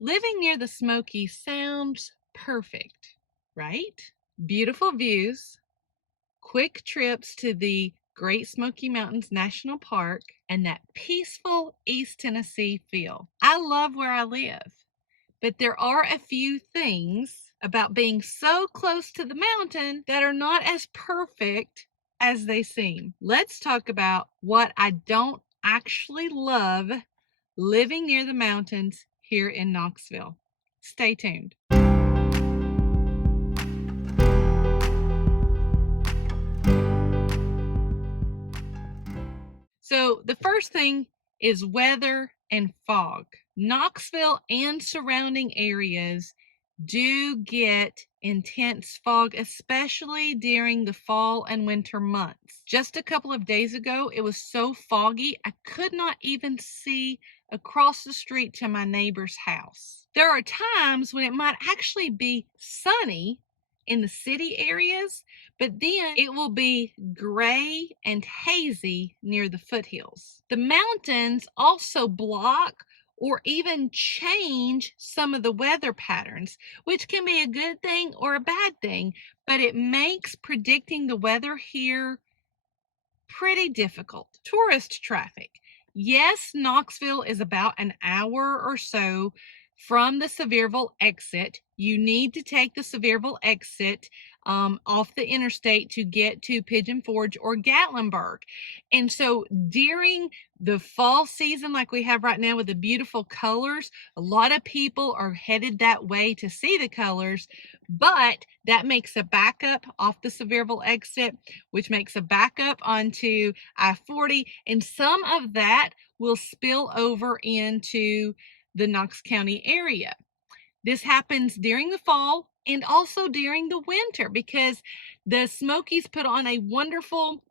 Living near the Smokies sounds perfect, right? Beautiful views, quick trips to the Great Smoky Mountains National Park, and that peaceful East Tennessee feel. I love where I live, but there are a few things about being so close to the mountain that are not as perfect as they seem. Let's talk about what I don't actually love living near the mountains here in Knoxville. Stay tuned. So the first thing is weather and fog. Knoxville and surrounding areas do get intense fog, especially during the fall and winter months. Just a couple of days ago, it was so foggy, I could not even see across the street to my neighbor's house. There are times when it might actually be sunny in the city areas, but then it will be gray and hazy near the foothills. The mountains also block or even change some of the weather patterns, which can be a good thing or a bad thing, but it makes predicting the weather here pretty difficult. Tourist traffic. Yes, Knoxville is about an hour or so from the Sevierville exit. You need to take the Sevierville exit off the interstate to get to Pigeon Forge or Gatlinburg. And so during the fall season, like we have right now with the beautiful colors, a lot of people are headed that way to see the colors, but that makes a backup off the Sevierville exit, which makes a backup onto I-40, and some of that will spill over into the Knox County area. This happens during the fall and also during the winter because the Smokies put on a wonderful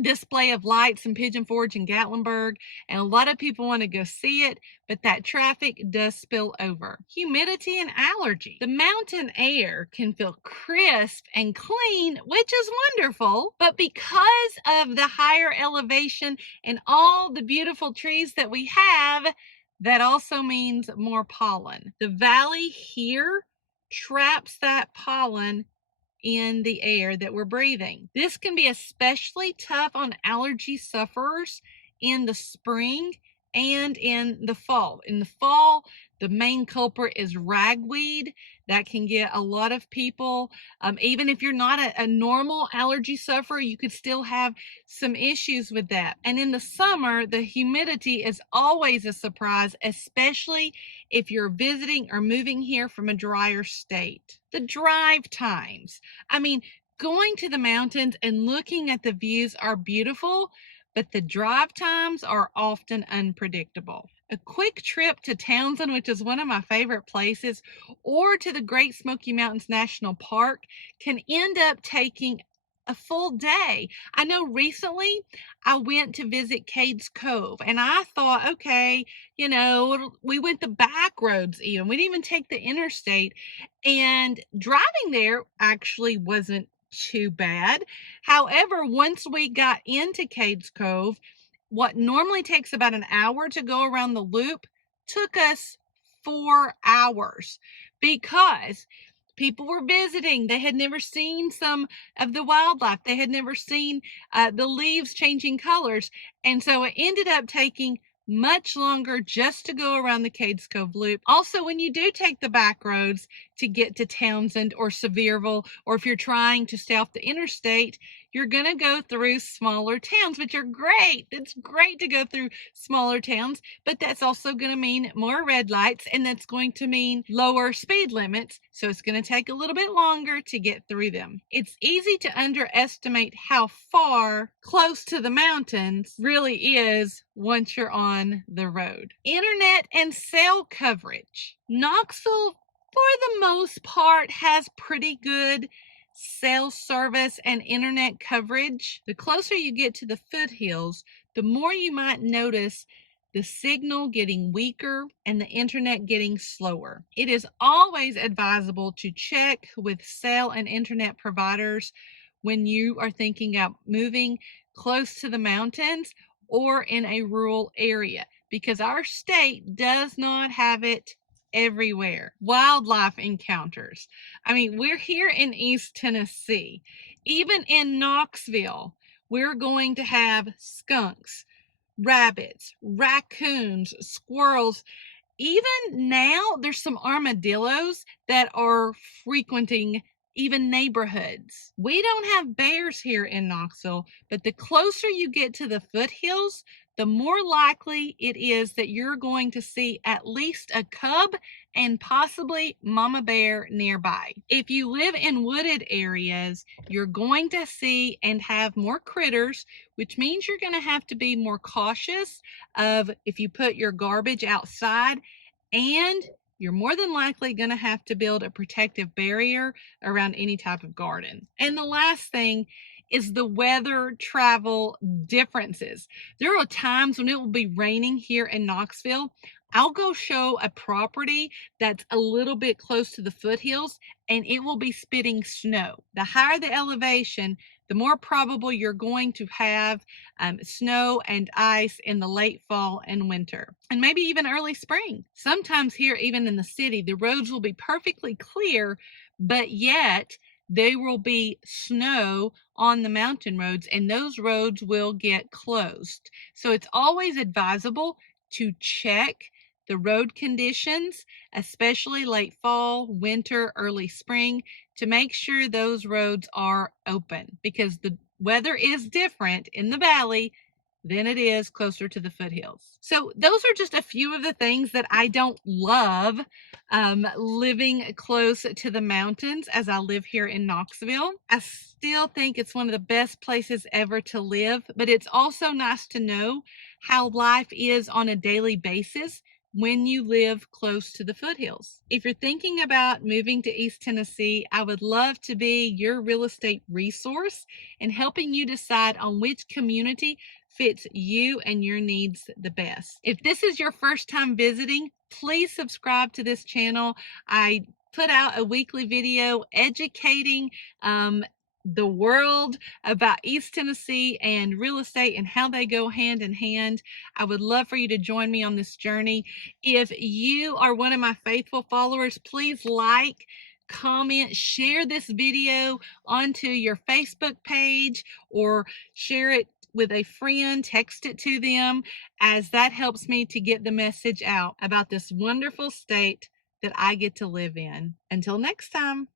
display of lights in Pigeon Forge and Gatlinburg, and a lot of people want to go see it, but that traffic does spill over. Humidity and allergy. The mountain air can feel crisp and clean, which is wonderful, but because of the higher elevation and all the beautiful trees that we have, that also means more pollen. The valley here traps that pollen in the air that we're breathing. This can be especially tough on allergy sufferers in the spring and in the fall. In the fall, the main culprit is ragweed. That can get a lot of people. Even if you're not a normal allergy sufferer, you could still have some issues with that. And in the summer, the humidity is always a surprise, especially if you're visiting or moving here from a drier state. The drive times. I mean, going to the mountains and looking at the views are beautiful, but the drive times are often unpredictable. A quick trip to Townsend, which is one of my favorite places, or to the Great Smoky Mountains National Park can end up taking a full day. I know recently I went to visit Cades Cove and I thought, okay, we went the back roads even. We didn't even take the interstate, and driving there actually wasn't too bad. However, once we got into Cades Cove, what normally takes about an hour to go around the loop took us 4 hours because people were visiting. They had never seen some of the wildlife. They had never seen the leaves changing colors. And so it ended up taking much longer just to go around the Cades Cove Loop. Also, when you do take the back roads to get to Townsend or Sevierville, or if you're trying to stay off the interstate, you're going to go through smaller towns, which are great. It's great to go through smaller towns, but that's also going to mean more red lights, and that's going to mean lower speed limits. So it's going to take a little bit longer to get through them. It's easy to underestimate how far close to the mountains really is once you're on the road. Internet and cell coverage. Knoxville, for the most part, has pretty good cell service and internet coverage. The closer you get to the foothills, the more you might notice the signal getting weaker and the internet getting slower. It is always advisable to check with cell and internet providers when you are thinking about moving close to the mountains or in a rural area, because our state does not have it everywhere. Wildlife encounters. I mean, we're here in East Tennessee. Even in Knoxville, we're going to have skunks, rabbits, raccoons, squirrels. Even now, there's some armadillos that are frequenting even neighborhoods. We don't have bears here in Knoxville, but the closer you get to the foothills, the more likely it is that you're going to see at least a cub and possibly mama bear nearby. If you live in wooded areas, you're going to see and have more critters, which means you're going to have to be more cautious of if you put your garbage outside, and you're more than likely going to have to build a protective barrier around any type of garden. And the last thing is the weather travel differences. There are times when it will be raining here in Knoxville. I'll go show a property that's a little bit close to the foothills and it will be spitting snow. The higher the elevation, the more probable you're going to have snow and ice in the late fall and winter, and maybe even early spring. Sometimes here, even in the city, the roads will be perfectly clear, but yet there will be snow on the mountain roads, and those roads will get closed. So it's always advisable to check the road conditions, especially late fall, winter, early spring, to make sure those roads are open, because the weather is different in the valley than it is closer to the foothills. So those are just a few of the things that I don't love living close to the mountains as I live here in Knoxville. I still think it's one of the best places ever to live, but it's also nice to know how life is on a daily basis when you live close to the foothills. If you're thinking about moving to East Tennessee, I would love to be your real estate resource and helping you decide on which community fits you and your needs the best. If this is your first time visiting, please subscribe to this channel. I put out a weekly video educating the world about East Tennessee and real estate and how they go hand in hand. I would love for you to join me on this journey. If you are one of my faithful followers, please like, comment, share this video onto your Facebook page or share it with a friend, text it to them, as that helps me to get the message out about this wonderful state that I get to live in. Until next time.